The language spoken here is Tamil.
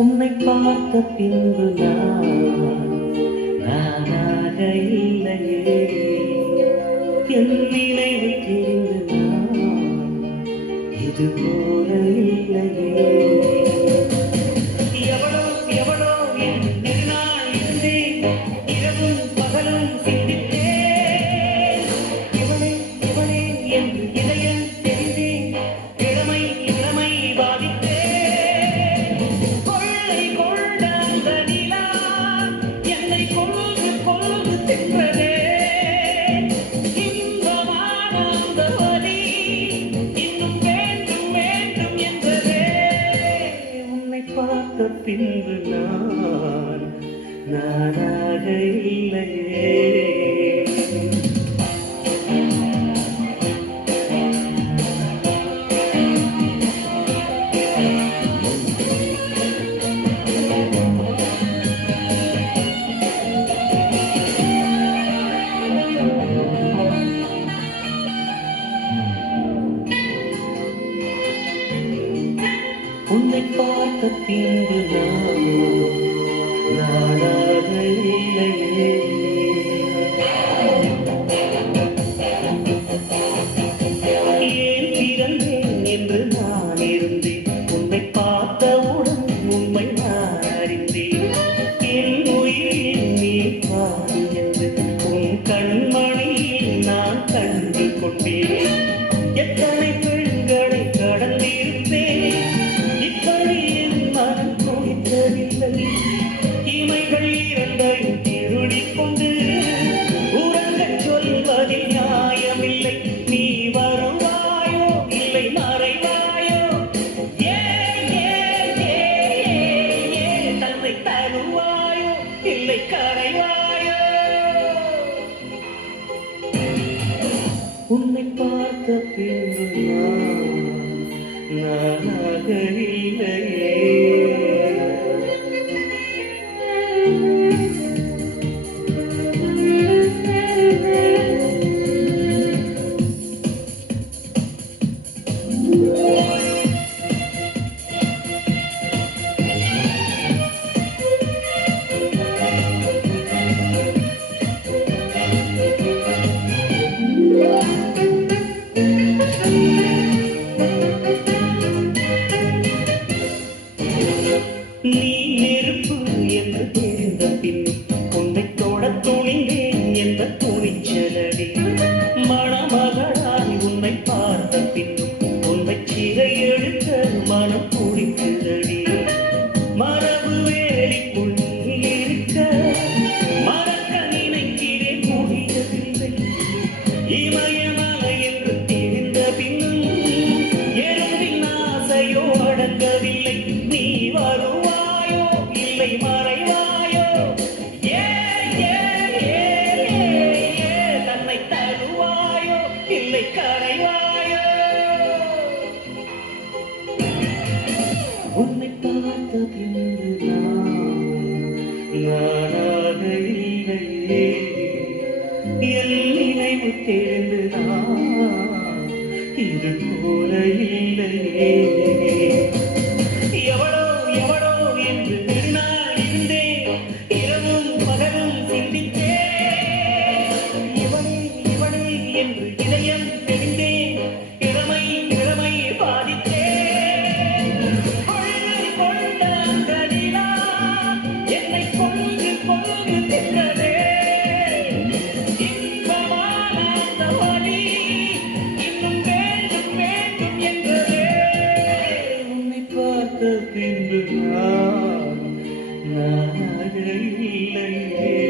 உன்னை பார்த்த பின்பு நானாக இல்லையே, என் நினைவு தெரிந்து இது போல இல்லையே. எவளோ எவளோ என் நெடுநாள் இருந்தேன், இரவும் பகலும் சிந்தித்தேன். இவளே இவளே என்று இதயம் தெரிந்தேன், இளமை இளமை பாதித்தேன். கொள்ளை கொண்ட அந்த நிலா என்னை கொள்கு கொள்கு சென்றதே. இன்பமான அந்த வலி இன்னும் வேண்டும் வேண்டும் என்பதே. உன்னை பார்த்த பின்பு நானாக இல்லையே. உன்னை பார்த்த பின்பு நானாக இல்லையே. ஏன் பிறந்தேன் என்று நான் இருந்தேன், உன்னை பார்த்தவுடன் உண்மை நான் அறிந்தேன். என் உயிரில் நீ பாரு என்று உன் கண்மணியில் நான் கண்டு கொண்டேன். எத்தனை பெண்களை கடந்திருப்பேன், இப்படி என் மனம் குடித்ததில்லை. இமைகள் இரண்டையும் திருடிக் கொண்டு உறங்கச் சொல்வதில் நியாயமில்லை. நீ வருவாயோ இல்லை மறைவாயோ, ஏ ஏ ஏ ஏ தன்னை தருவாயோ இல்லை கரைவாயோ. உன்னை பார்த்த பின்பு நானாக இல்லையே. நீ நெருப்பு என்று தெரிந்த பின் உன்னை தொட துணிந்தேன் என்ற துணிச்சலடி. மணமகளாய் உன்னை பார்த்த பின் உன்னை சிறை எடுத்த மனம் துடிக்குதடி. மரபு வேலிக்குள் இருக்க மறக்க நினைக்கிறேன், முடியவில்லை. இமயமலை என்று தெரிந்த பின் எறும்பின் ஆசையோ அடங்கவில்லை. நீ வருவாயோ இல்லை மறைவாயோ, ஏ ஏ ஏ ஏ தன்னை தருவாயோ இல்லை கரைவாயோ. உன்னை பார்த்த பின்பு நானாக இல்லையே. என் நினைவு தெரிந்து இது போல இல்லையே. எவளோ எவளோ என்று நெடுநாள் இருந்தேன், இரவும் பகலும் சிந்தித்தேன். இவளே இவளே என்று இதயம் தெரிந்தேன், இளமை இளமை பாதித்தேன். கொள்ளை கொண்ட அந்த நிலா என்னை கொள்கு கொள்கு சென்றதே. இன்பமான அந்த வலி இன்னும் வேண்டும் வேண்டும் என்பதே. உன்னை பார்த்த பின்பு நானாக இல்லையே.